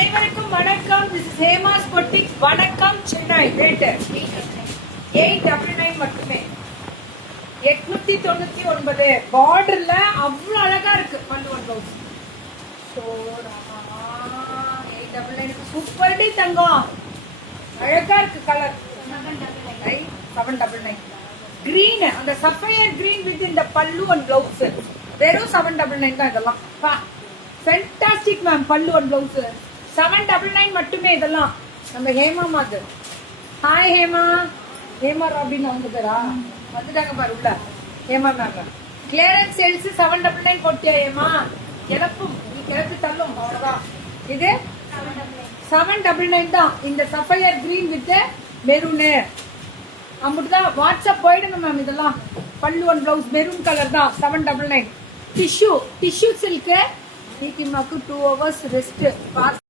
அனைவருக்கும் வணக்கம். This is Hema's Boutique. வணக்கம் சென்னை. ரேட் 899 மட்டுமே. 899. பார்டர்ல அவ்வளவு அழகா இருக்கு பல்லு ப்ளவுஸ். சோ 899 சூப்பர் டி தங்கம். அழகா இருக்கு கலர். 799. கிரீன் அந்த சஃபயர் கிரீன் வித் இந்த பல்லு அண்ட் ப்ளவுஸ். வெறும் 799 தான் இதெல்லாம். Fantastic ma'am. பல்லு அண்ட் ப்ளவுஸ் 799 மட்டுமே. இதெல்லாம் நம்ம ஹேமா மாது. ஹாய் ஹேமா. ஹேமா ராபின் வந்துட்டாரா? வந்துட்டாங்க பாரு உள்ள. ஹேமா மேம் கிளியரன்ஸ் சேல்ஸ் 799 போட்டியா ஹேமா? கிளப்பும் நீ கிளப்பி தள்ளும் அவ்வளவுதான். இது 799 தான். இந்த சஃபயர் கிரீன் வித் மெரூனு அம்புட்டுதான். வாட்ஸ்அப் போயிடுங்க மேம். இதெல்லாம் pallu and blouse maroon colour தான். 799. Tissue silk. நீட்டிமாக்கு 2 hours ரெஸ்ட்.